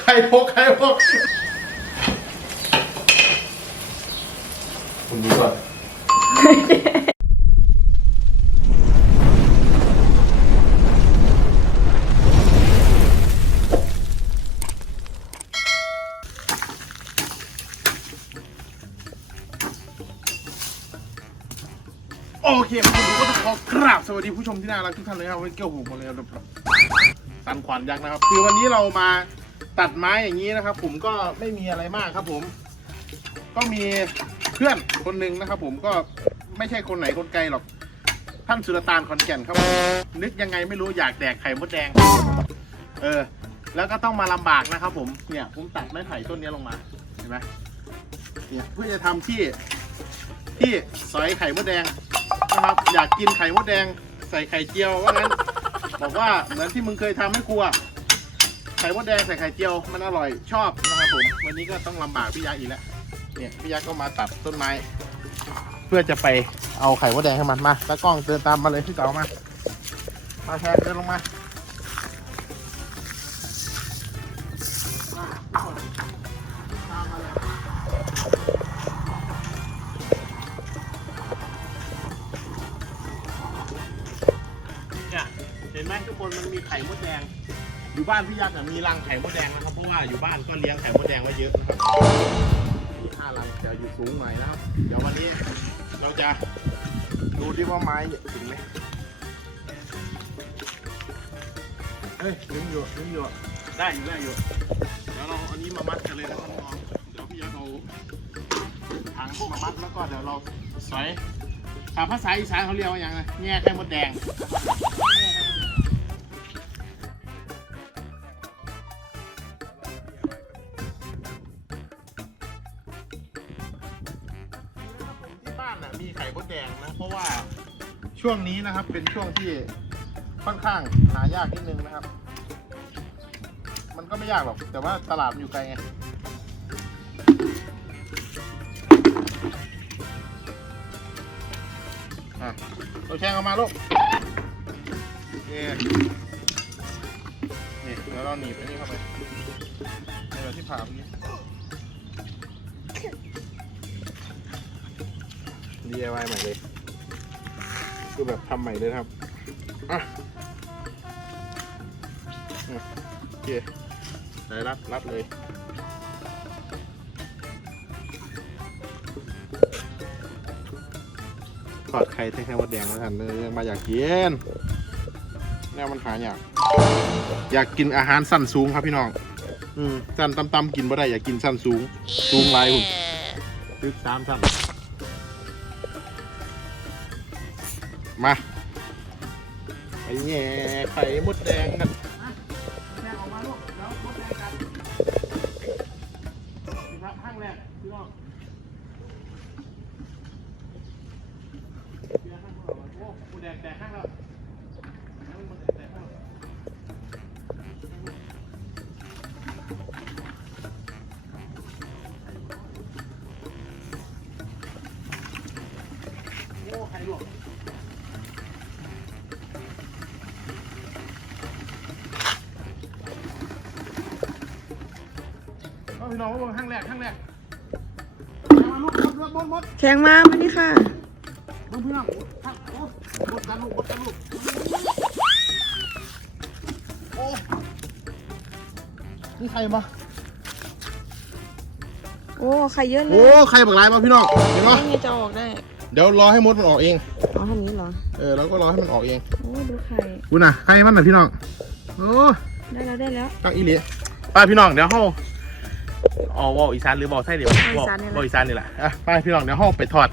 ใครพกใครพกคุณดูก่อนโอเคผมก็ต้องขอกราบสวัสดีผู้ชมที่น่ารักทุกท่านเลยครับวันนี้เกี่ยวผมหมดเลยครับ สันขวัญยักษ์นะครับ คือวันนี้เรามาตัดไม้อย่างนี้นะครับ ผมก็ไม่มีอะไรมากครับ ผม ก็มีเพื่อนคนหนึ่งนะครับ ผมก็ไม่ใช่คนไหนคนไกลหรอก ท่านสุลต่านขอนแก่นครับนึกยังไงไม่รู้อยากแดกไข่มดแดง เออ แล้วก็ต้องมาลำบากนะครับ ผมเนี่ยผมตัดไม้ไผ่ต้นนี้ลงมาเห็นไหมเนี่ยเพื่อจะทำที่ที่สอยไข่มดแดงนะครับ อยากกินไข่มดแดง ใส่ไข่เจียวว่างั้น บอกว่าเหมือนที่มึงเคยทำให้ครัวไข่มดแดงใส่ไข่เจียวมันอร่อยชอบนะครับผม วันนี้ก็ต้องลำบากพี่ยักษ์อีกแล้วเนี่ยพี่ยักษ์ก็มาตัดต้นไม้ เพื่อจะไปเอาไข่มดแดงให้มันมาตากล้องเดินตามมาเลยพี่เต๋ามามาแทนเดินลงมามา ข่มดแดง อยู่บ้านพี่ยักษ์น่ะมีรังไข่มดแดงนะครับ เพราะว่าอยู่บ้านก็เลี้ยงไข่มดแดงไว้เยอะนะครับมีห้ารังแต่อยู่สูงหน่อยนะครับ เดี๋ยววันนี้เราจะดูที่ว่าไม้ถึงไหมเฮ้ยถึงอยู่ถึงอยู่ ได้อยู่ได้อยู่ เดี๋ยวเราเอาอันนี้มามัดกันเลยนะครับน้องๆเดี๋ยวพี่ยักษ์เอาถังมามัดแล้วก็เดี๋ยวเราสอยถามภาษาอีสานเขาเรียกว่าอย่างไรแง่ไข่มดแดง มีไข่มดแดงนะ เพราะว่าช่วงนี้นะครับเป็นช่วงที่ค่อนข้างหายากนิดนึงนะครับ มันก็ไม่ยากหรอก แต่ว่าตลาดมันอยู่ไกลไงเราแช่งเอามาลูกโอเคนี่เดี๋ยวเราหนีบอันนี้เข้าไปในแบบที่ผ่าเมื่อกี้ DIY ใหม่เลยคือแบบทำใหม่เลยนะครับอะอะโอเคไหนรัดรัดเลยทอดไข่ใส่ไข่มดแดงแล้วกันเลยมาอยากกินแนวมันหาอยากอยากกินอาหารสั้นสูงครับพี่น้อง อืมสั้นต่ำๆกินบ่ได้อยากกินสั้นสูง สูงหลายหุ่นตึกสามสั้น มาไปแง่ไข่มดแดงกันแม่ออกมาลูกแล้วมดแดงกันครับข้างแรกพี่น้องโอ้มดแดงแตกข้างแล้วโอ้ไข่ลวก พี่น้องมาเบิ่งข้างแรกข้างแรกเอามาลูกมดมดมดมดแข็งมามานี่ค่ะเบิ่งพี่น้องข้างโอ้มดกันลูกมดกันลูกโอ้นี่ใครมาโอ้ไข่เยอะเลโอ้ยใครบักลายมาพี่น้องเห็นปะนี่ไงจะออกได้เดี๋ยวรอให้มดมันออกเอง อ๋อทำนี้เหรอเออเราก็รอให้มันออกเองโอ้ดูไข่กูน่ะใครมันน่ะพี่น้องโอ้ได้แล้วได้แล้วตักอีหลีไปพี่น้องเดี๋ยวเฮา อ๋อวอลอีสานหรือวอลไทยเดี๋ยววอลวอลอีสานนี่แหละอะไปพี่น้องเดี๋ยวเฮาไปทอด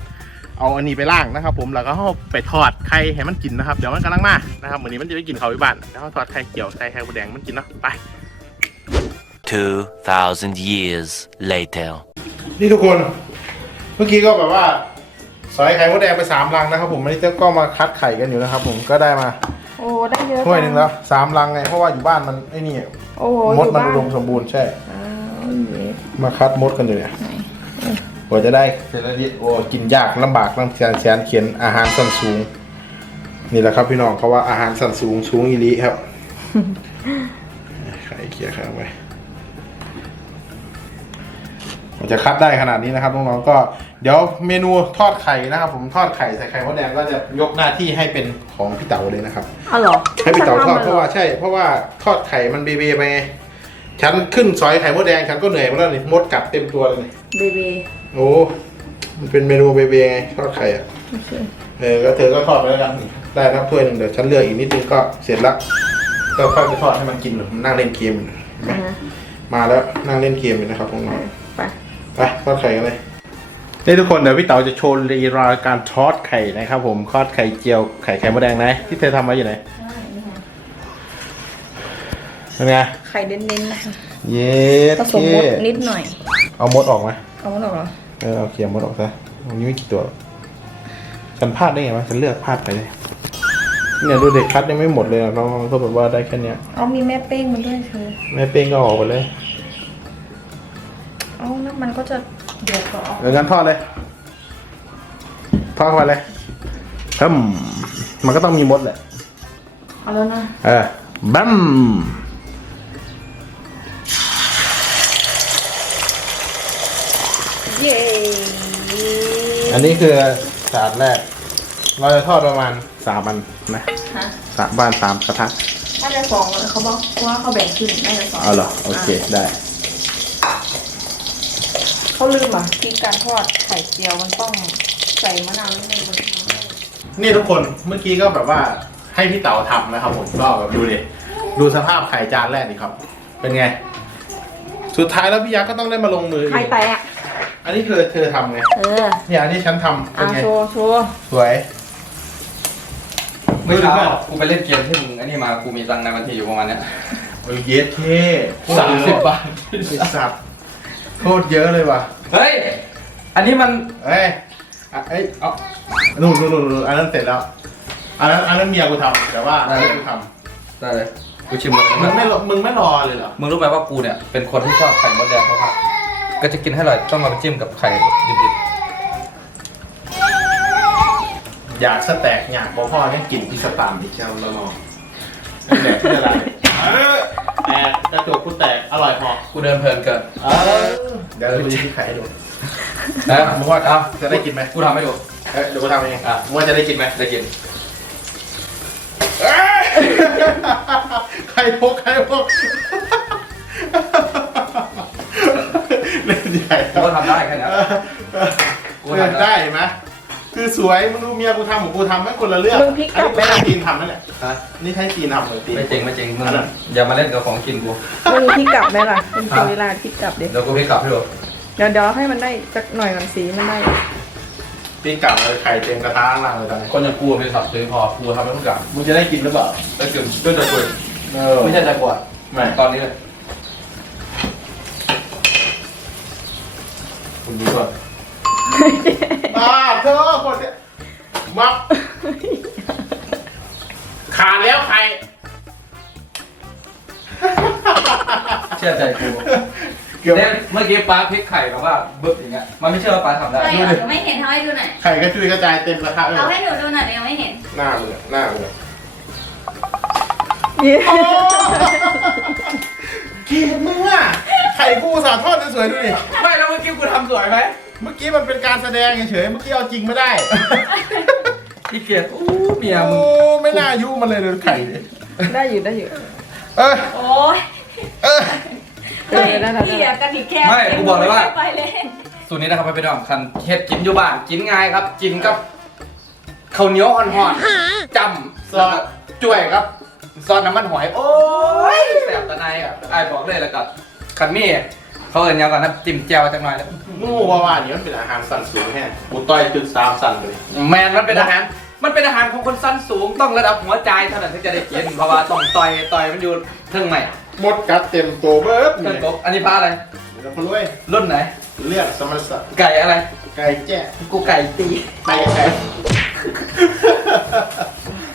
เอาอันนี้ไปล่างนะครับ ผมแล้วก็เฮาไปทอดไข่ให้มันกินนะครับเดี๋ยวมันกำลังมานะครับวันนี้มันจะไปกินเขาวที่บ้านแล้วเฮาทอดไข่เกี่ยวใส่ไข่มดแดงมันกินเนาะไป 2,000 years later. นี่ทุกคนเมื่อกี้ก็แบบว่าสอยไข่มดแดงไปสามรังนะครับ ผมวันนี้เจ้าก็มาคัดไข่กันอยู่นะครับ ผมก็ได้มาโอ้ได้เยอะถ้วยหนึ่งแล้วสามรังไงเพราะว่าอยู่บ้านมันไอ้นี่โอ้โหมดมันอยู่อุดบ้ามสมบูรณ์ใช่อ้า วเย้มาคัดมดกันอยู่เนี่ยกว่าจะได้เสร็จแล้วนี่โอ้กินยากลำบากลำแสนแสนเขียนอาหารสั้นสูง นี่แหละครับพี่น้องเขาว่าอาหารสั้นสูงสูงอีหลีครับคข่เขี่ยไข่ออกไปมันจะคัดได้ขนาดนี้นะครับน้องๆก็เดี๋ยวเมนูทอดไข่นะครับ ผมทอดไข่ใส่ไข่มดแดงก็จะยกหน้าที่ให้เป็นของพี่เต๋าเลยนะครับเอาเหรอให้พี่เต๋าทอดเพฉันราะว่าใช่ เพราะว่าทอดไข่มันเบเบไปไง ฉันขึ้นซอยไข่มดแดงฉันก็เหนื่อยมาแล้วนี่มดกัดเต็มตัวเลยนี่เบเบโอ้มันเป็นเมนูเบเบไงทอดไข่อะโอเคเออก็เธอก็ทอดไปแล้วกันได้นะถ้วยหนึ่งเดี๋ยวฉันเลือกอีกนิดนึงก็เสร็จละก็ค่อยไปทอดให้มันกินหรือมันนั่งเล่นเกมอยู่เห็นไหมอ่าฮะมาแล้วนั่งเล่นเกมอยู่นะครับพวกน้อง ไปไปทอดไข่กันเลยนี่ทุกคนเดี๋ยวพี่เต๋าจะโชว์ลีลาการทอดไข่นะครับผมทอดไข่เจียวไข่ไข่มดแดงนะที่เธอทำไว้อยู่ไหน เป็นไง ไข่เน้นๆนะคะเย็ดผสมมดนิดหน่อย เอามดออกไหมเอาหรอเออเอาเขียมมดออกซะตรงนี้ไม่กี่ตัวหรอกฉันพลาดได้ไงวะฉันเลือกพลาดไปเลยเนี่ยดูเด็กคัดยังไม่หมดเลยอะน้องๆก็แบบว่าได้แค่เนี้ยเอามีแม่เป้งมันด้วยเธอแม่เป้งก็ออกไปเลย เอาแล้วมันก็จะเดือดก็เอาเดี๋ยวงั้นทอดเลย ทอดเข้าไปเลยทึมมันก็ต้องมีมดแหละ เอาแล้วนะ เออบัม เย้อันนี้คือจานแรก เราจะทอดประมาณสามอันนะฮะสามบ้านสามกระทะน่าจะสองเลยเขาบอกว่าเขาแบ่งขึ้นน่าจะสองเอาเหรอโอเคได้ เขาลืมอะที่การทอดไข่เจียวมันต้องใส่มะนาวนิดนึงบนท้องนี่ทุกคนเมื่อกี้ก็แบบว่าให้พี่เต๋าทำนะครับผมก็แบบดูดิดูสภาพไข่จานแรกดิครับ เป็นไง สุดท้ายแล้วพี่ยักษ์ก็ต้องได้มาลงมือเองไข่แตกอั นนี้คือเธอทำไงเออเนี่ยอันนี้ฉันทำเป็นอะไง โชว์โชว์สวย เมื่อเช้ากูไปเล่นเกมที่มึงอันนี้มากูมีตังค์ในบัญชีอยู่ประมาณเนี้ยโอ้ยเย็ดเท่โคตรสามเยอะสิบบาท ไอ้สัตว์โคตรเยอะเลยว่ะเฮ้ย อันนี้มันเอ้ยอะเอ้ยเอา นู่นนู่นนู่นนู่นอันนั้นเสร็จแล้ว อันนั้นอันนั้นเมียกูทำแต่ว่าอันนี้กูทได้เลย กูชิมหมดำมึงไม่รอมึงไม่รอเลยเหรอ มึงรู้ไหมว่ากูเนี่ยเป็นคนที่ชอบไข่มดแดงมากๆ ก็จะกินให้อร่อยต้องมาไปจิ้มกับไข่ดิบอยากสแต็กอยากบอกพ่อเนี่ยกินพิซซ่าตามอีกเจ้าแล้วเนาะนี่แหละที่อะไรเออแตกกระจกกูแตกอร่อยพอๆกูเดินเพลินเกินเออเดี๋ยวดูที่ไข่ให้ดูนะมึงว่าเอาจะได้กินไหมกูทำให้ดู เอ้ยเดี๋ยวกูทำเองอะ มึงว่าจะได้กินไหมได้กินเอ้ยใครพกใครพกเล่ นใหญ่กูก็ทำได้แค่เนี้ย กูกูทำได้ทำได้เห็นไหมคือสวยมึงดูเมียกูทำของกูทำไม่คนละเรื่องมึงพลิกกลับไปอันนะนี้จีนทำนั่นแหละฮะ นี่ใช้จีนทำเลยจีน ไม่จริงไม่จริงมึงอันนั้น อย่ามาเล่นกับของกินกูมันมีพริกกลับไหมล่ะเป็นตัวเวลาพริกกลับเด็เดี๋ยวกูพี่กลับให้ดูเดี๋ยวเดี๋ยวให้มันได้สักหน่อยก่อนสีมันได้ปีนกลับเลยไข่เต็มกระทะข้างล่างเลยตอนนี้คนอย่างกูเป็นสับซื้อพอกูทำให้ทุกอย่างมึงจะได้กินหรือเปล่าได้กินด้วยตัวกูเออไม่ใช่ใจปวดไม่ตอนนี้เลย คุณดูก่อนอ่าเธอคนเนี่ยมับขาดแล้วไข่เชื่อใจกูเกือบเนี่ยเมื่อกี้ป้าพลิกไข่แบบว่าบึ๊บอย่างเงี้ย มันไม่เชื่อว่าป้าทำได้ ใช่เหรอหนูไม่เห็นทำให้ดูหน่อยไข่กระจุยกระจายเต็มกระทะเลยเอาให้หนูดูหน่อยหนูยังไม่เห็น หน้ามึงอะหน้ามึงอะเย้เกลียดมึงอะ ไข่กูสาทอดสวยๆดูดิ ไม่แล้วเมื่อกี้กูทำสวยไหมเมื่อกี้มันเป็นการแสดงเฉยๆเมื่อกี้เอาจริงไม่ได้ พี่เกียรติอู้เมียโอ้มึงไม่น่ายุมันเลยดูไข่ดิได้อยู่ได้อยู่เออโอ้ยเออเออได้แล้วได้พี่แล้วอะกระดิกแค่ไม่กูบอกเลยว่า ไปเลยสูตรนี้นะครับมันเป็นของคันเฮ็ดกินอยู่บ้านกินง่ายครับ กินกับข้าวเหนียวห่อนๆจำซอสจ่วยครับซอสน้ำมันหอยโอ้ยแซ่บตะไนอะไอ้ายบอกเลยแล้วก็ คันมี่เขาเอินยังก่อนนะจิ้มแจ่วจังหน่อยแล้วงูว่าว่านี่มันเป็นอาหารสันสูงแค่กูต่อยจุดสามสันเลย แมนมันเป็นอาหาร มันเป็นอาหารของคนสั้นสูงต้องระดับหัวใจเท่านั้นถึงจะได้กินเพราะว่าต้องต่อยต่อยมันอยู่เทิงไหนมดกัดเต็มตัวเบิร์ดเทิงตกอันนี้ปลาอะไรเดี๋ยวพะลุยรุ่นไหน เลือดสมรสะไก่อะไร ไก่แจ้กูไก่ตีไก่ไก่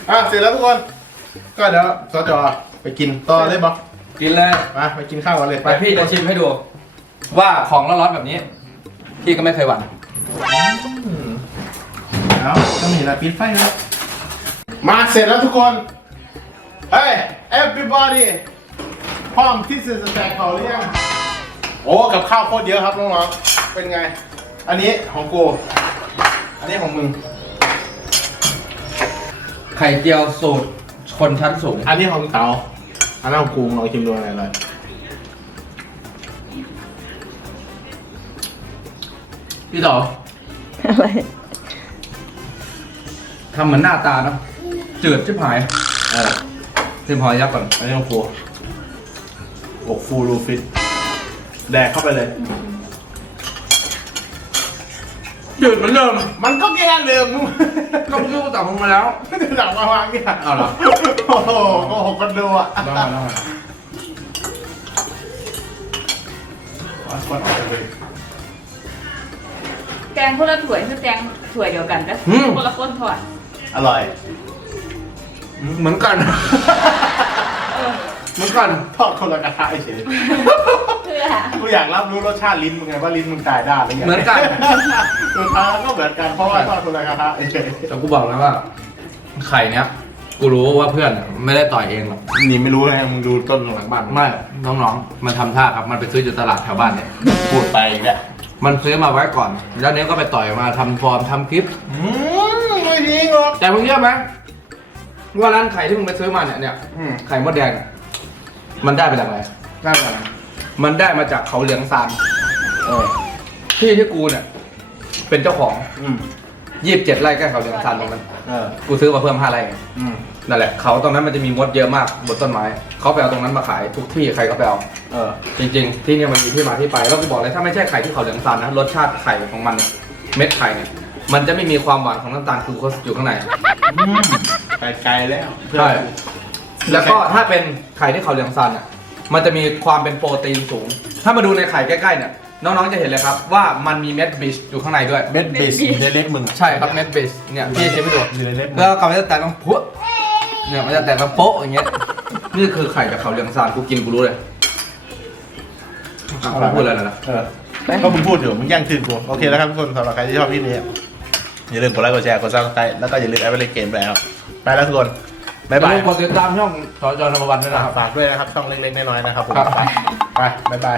อะเสร็จแล้วทุกคน ก็เดี๋ยวสจไปกินต่อเลยบอก กินเลยมาไปกินข้าวกันเลยไปพี่จะชิมให้ดู ว่าของร้อนๆแบบนี้ พี่ก็ไม่เคยหวั่นอืมเอาต้องมีละปิดไฟแล้วมาเสร็จแล้วทุกคน เฮ้ย everybody พร้อมที่จะแตกเขาหรือยังโอ้กับข้าวโคตรเยอะครับน้องๆเป็นไง อันนี้ของกู อันนี้ของมึง ไข่เจียวสูตรคนชั้นสูง อันนี้ของเต๋า อันนั้นของกูลองชิมดูอะไรหน่อยพี่ต่ออะไรทำเหมือนหน้าตาเนอะจืดชิบหายเออชิมหอยยักษ์ก่อนอันนี้ของกูอกฟูรูฟิต แดกเข้าไปเลย จืดเหมือนเดิมมันก็แค่เดิมมึงก็เพิ่ง ตักลงมาแล้วไม่ได้หลังมาวางเนี่ยเอาเหรอโอ้โหโกหกกันดูอะลองมาลองมาวัดเอาเลยแกงคนละถ้วยคือแกงถ้วยเดียวกันแต่คนละคนถอดอร่อย เหมือนกัน เหมือนกันทอดคนละกระทะเฉยเพื่อกูอยากรับรู้รสชาติลิ้นมึงไงว่าลิ้นมึงตายด้านหรือไงเหมือนกัน สุดท้ายก็เหมือนกันเพราะว่าทอดคนละกระทะเฉยแต่กูบอกแล้วว่า ไข่เนี้ยกูรู้ว่าเพื่อนไม่ได้ต่อยเองหรอกนี่ไม่รู้ไงมึงดูต้นหลังบ้านไม่น้องๆมันทำท่าครับมันไปซื้ออยู่ตลาดแถวบ้านเนี่ยพูดไปอีกแล้วมันซื้อมาไว้ก่อน แล้วเนี้ยก็ไปต่อยมาทำฟอร์มทำคลิปอืมไม่จริงหรอกแต่มึงเชื่อไหมว่าร้านไข่ที่มึงไปซื้อมาเนี่ยเนี่ยอืมไข่มดแดงเนี่ย มันได้มาจากไหนได้ไหมมันได้มาจากเขาเหลืองซานเออที่ที่กูเนี่ยเป็นเจ้าของอืมยี่สิบเจ็ดไร่ใกล้เขาเหลืองซานตรงนั้นเออกูซื้อมาเพิ่มห้าไร่อืมนั่นแหละเขาตรงนั้นมันจะมีมดเยอะมากบนต้นไม้เขาไปเอาตรงนั้นมาขายทุกที่ใครก็ไปเอาเออจริง ๆ ที่เนี่ยมันมีที่มาที่ไปแล้วกูบอกเลยถ้าไม่ใช่ไข่ที่เขาเหลืองซานนะรสชาติไข่ของมันเนี่ยเม็ดไข่เนี่ยมันจะไม่มีความหวานของน้ำตาลกลูโคสอยู่ข้างใน อืมไปไกลแล้วเพื่อนใช่ แล้วก็ถ้าเป็นไข่ที่เขาเหลืองซานเนี่ยมันจะมีความเป็นโปรตีนสูง ถ้ามาดูในไข่ใกล้ๆเนี่ย น้องๆจะเห็นเลยครับ ว่ามันมีเม็ดบิชอยู่ข้างในด้วย เม็ดเบสอยู่ในเล็บมึงใช่ครับเม็ดบิชเนี่ยพี่ชิมให้ดูอยู่ในเล็บมึงแล้วกำลังจะแตกน้ำพุเนี่ยมันจะแตกน้ำโป๊ะอย่างเงี้ย นี่คือไข่จากเขาเหลืองซานกูกินกูรู้เลยอะกูพูดอะไรนะ เออก็มึงพูดอยู่มึงแย่งคืนกูโอเคแล้วครับทุกคนสำหรับใครที่ชอบคลิปนี้อย่าลืมกดไลค์กดแชร์กดซับสไครต์แล้วก็อย่าลืมแอปเปิลเกมไปแล้วไปแล้วทุกคน บ๊ายบาย อย่ลืมกดติดตามช่องสจนมวันด้วยนะครับ ฝากด้วยนะครับช่องเล็กๆน้อยๆนะครับผมครับ ไปไปบ๊ายบาย